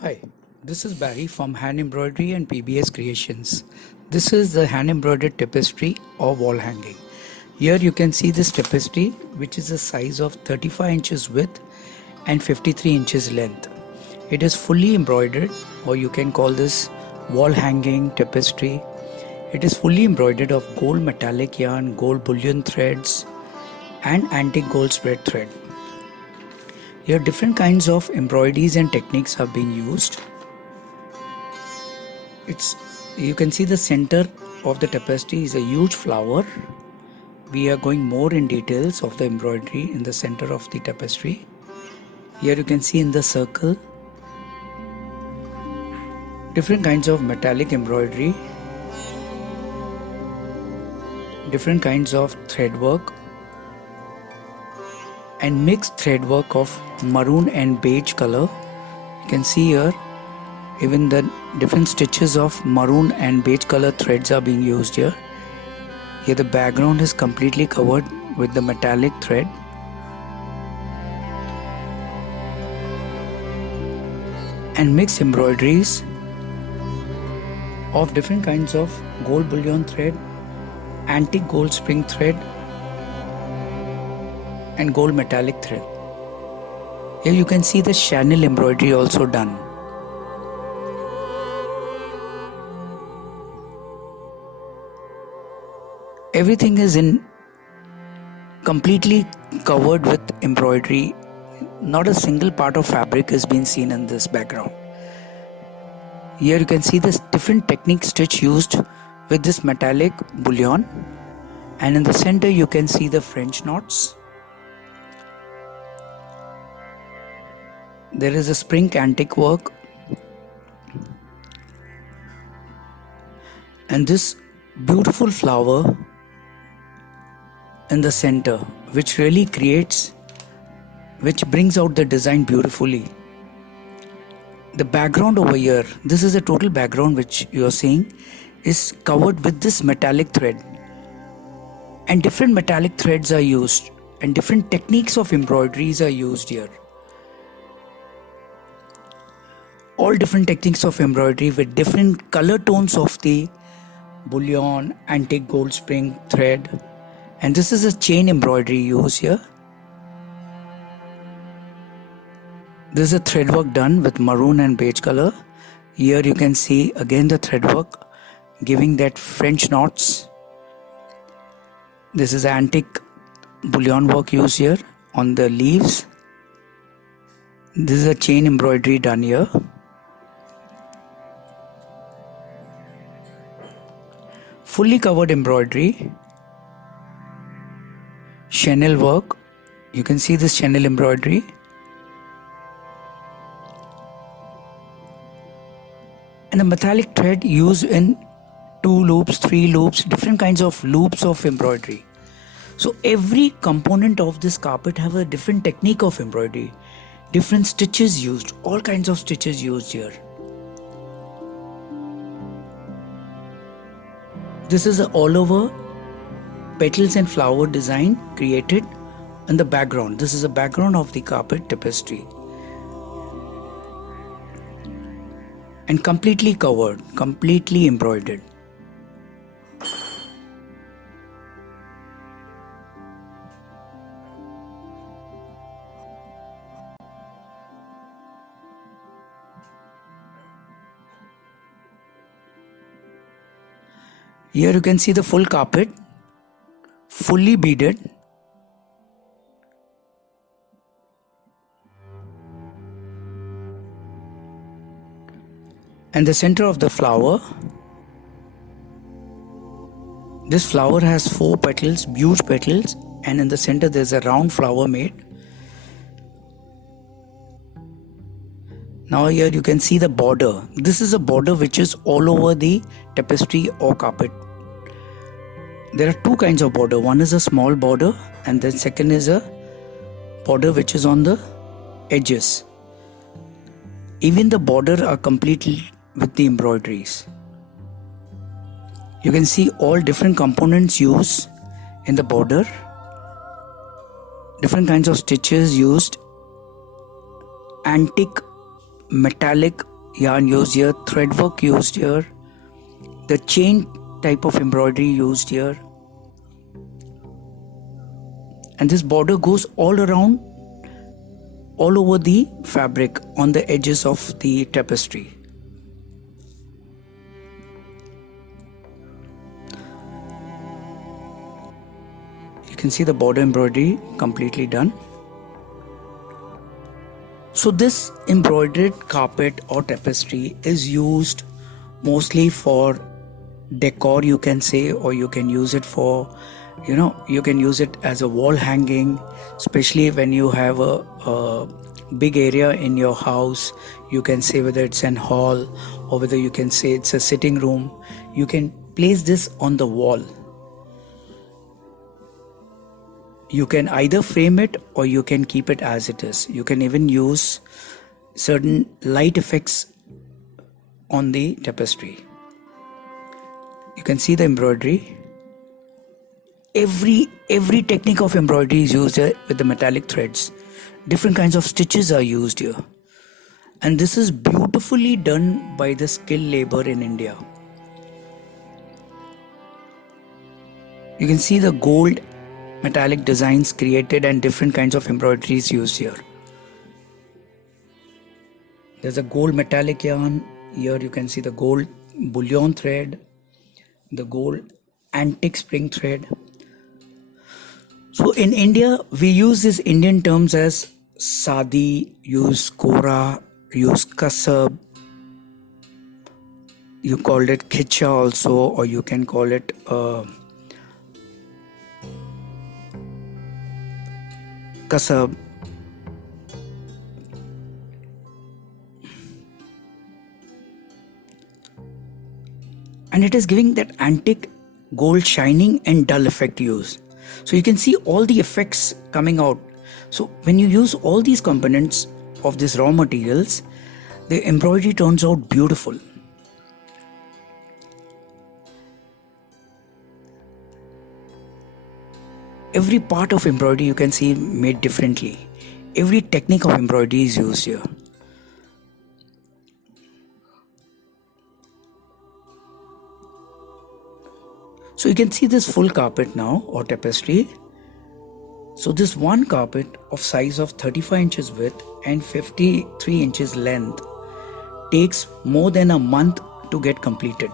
Hi, this is Barry from Hand Embroidery and PBS Creations. This is the hand embroidered tapestry or wall hanging. Here you can see this tapestry, which is a size of 35 inches width and 53 inches length. It is fully embroidered, or you can call this wall hanging tapestry. It is fully embroidered of gold metallic yarn, gold bullion threads and antique gold spread thread. Here different kinds of embroideries and techniques are being used. You can see the center of the tapestry is a huge flower. We are going more in details of the embroidery in the center of the tapestry. Here you can see in the circle different kinds of metallic embroidery, different kinds of thread work and mixed thread work of maroon and beige color. You can see here even the different stitches of maroon and beige color threads are being used here. Here the background is completely covered with the metallic thread. And mixed embroideries of different kinds of gold bullion thread, antique gold spring thread and gold metallic thread. Here you can see the channel embroidery also done. Everything is completely covered with embroidery. Not a single part of fabric has been seen in this background. Here you can see this different technique stitch used with this metallic bullion, and in the center you can see the French knots. There is a spring antique work, and this beautiful flower in the center which brings out the design beautifully. The background over here, this is a total background which you are seeing, is covered with this metallic thread, and different metallic threads are used and different techniques of embroideries are used here. All different techniques of embroidery with different color tones of the bullion, antique gold spring thread, and this is a chain embroidery used here. This is a thread work done with maroon and beige color. Here you can see again the thread work giving that French knots. This is antique bullion work used here on the leaves. This is a chain embroidery done here. Fully covered embroidery, Chanel work. You can see this Chanel embroidery. And the metallic thread used in 2 loops, 3 loops, different kinds of loops of embroidery. So every component of this carpet have a different technique of embroidery, different stitches used, all kinds of stitches used here. This is an all over petals and flower design created in the background. This is a background of the carpet tapestry. And completely covered, completely embroidered. Here you can see the full carpet, fully beaded. And the center of the flower, this flower has 4 petals, huge petals, and in the center there's a round flower made. Now here you can see the border. This is a border which is all over the tapestry or carpet. There are 2 kinds of border. One is a small border and the second is a border which is on the edges. Even the border are completely with the embroideries. You can see all different components used in the border, different kinds of stitches used, antique metallic yarn used here, thread work used here, the chain type of embroidery used here, and this border goes all around, all over the fabric on the edges of the tapestry. You can see the border embroidery completely done. So this embroidered carpet or tapestry is used mostly for decor, you can say, or you can use it for, you can use it as a wall hanging, especially when you have a big area in your house. You can say whether it's an hall or whether you can say it's a sitting room. You can place this on the wall. You can either frame it or you can keep it as it is. You can even use certain light effects on the tapestry. You can see the embroidery. Every technique of embroidery is used here with the metallic threads. Different kinds of stitches are used here. And this is beautifully done by the skilled labor in India. You can see the gold metallic designs created and different kinds of embroideries used here. There's a gold metallic yarn. Here you can see the gold bullion thread, the gold antique spring thread. So in India, we use these Indian terms as sadi, use kora, use kasab. You called it khicha also, or you can call it Kasab. And it is giving that antique gold shining and dull effect used. So you can see all the effects coming out. So when you use all these components of these raw materials, the embroidery turns out beautiful. Every part of embroidery you can see made differently. Every technique of embroidery is used here. So you can see this full carpet now or tapestry. So this one carpet of size of 35 inches width and 53 inches length takes more than a month to get completed.